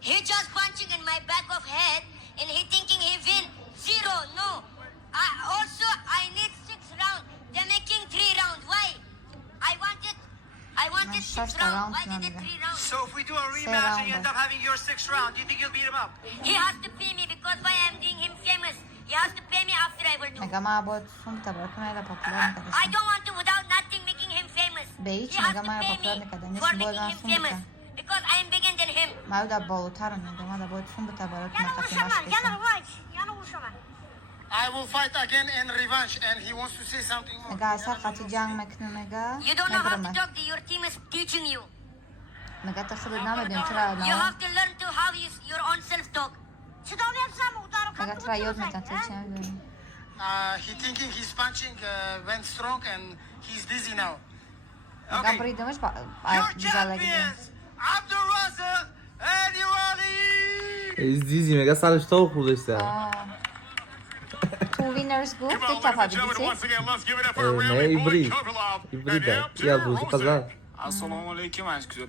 He just punching in my back of head and he thinking he win 0. No. I need 6 rounds. They're making 3 rounds. Why? I wanted 6 rounds. Why did it 3 rounds? So if we do a rematch and you end up having your 6th round, do you think you'll beat him up? He has to pay me because why I'm doing him famous. He has to pay me after I will do. Mega Mabot sumta bırakmayla popular I arkadaşım. don't want to without nothing making him famous. Beyiç He has Mega to Maya pay popular me kada for nisi making bodan him famous. sumta. Because I am bigger than him. Maju da bolu tarım Mega Mada bot sumta bırakma Yana takım vursaman, yana başkası. vursaman, yana vursaman. I will fight again in revenge, and he wants to say something more. Mega sakatı can meknu Mega. You don't know how to Megrama. talk. Your team is teaching you. Mega takhılır nama diyorum tıra You nama. have to learn to how your own self talk. Mega tıra yod metan teçen. He thinking his punching went strong, and he's dizzy now. Mega Okay. bridge'miş Your güzel gidiyor. champions, Abdurozik and Erali. İzleyici Mega sarı tavuk buldu işte. Two winners group Come on, tek ladies and defa gentlemen, birisi. once again, let's give it up for Ne Erali ibri. Boy Kovalov İbri and de. Yazdı kazan. Assalamu alaikum, aşkım.